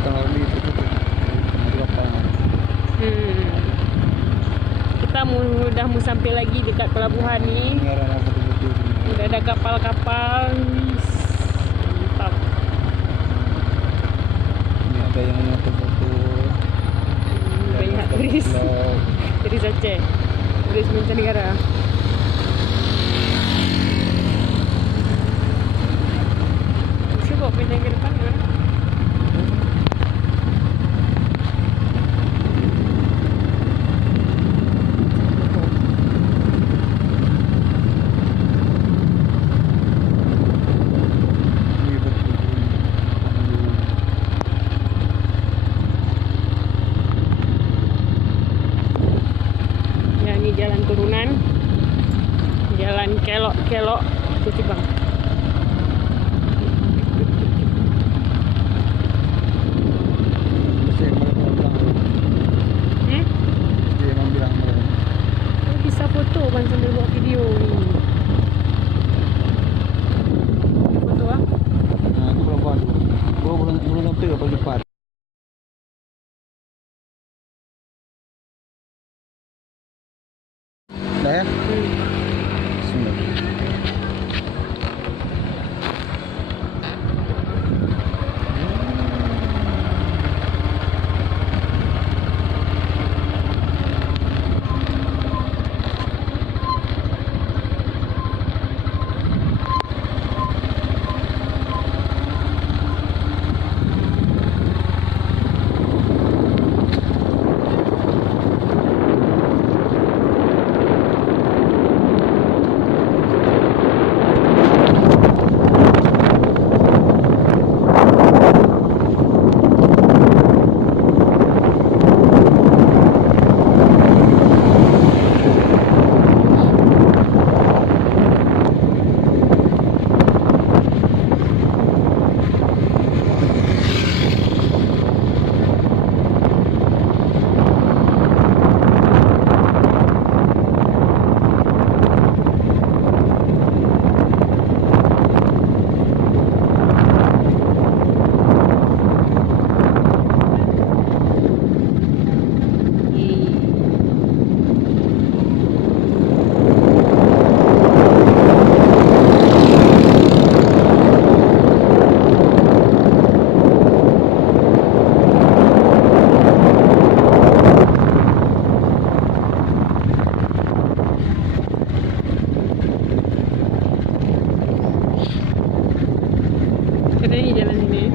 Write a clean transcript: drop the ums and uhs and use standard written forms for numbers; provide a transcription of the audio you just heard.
kalau di itu tuh di lapangan. Kita udah mau sampai lagi dekat pelabuhan nih. Ngarang apa betul-betul. Udah ada kapal-kapal. Mantap. Ini ada yang foto-foto. Banyak turis. Turis Aceh. Turis mancanegara. Coba pindah ke depan ya. Ini jalan turunan, jalan kelok-kelok itu bang. Bisa foto bang sambil buat video ni. Foto ah? Nah itu pelabuhan tu. Bulan April paling depan. Dah ya? Bismillah. Keren ni jalan sini.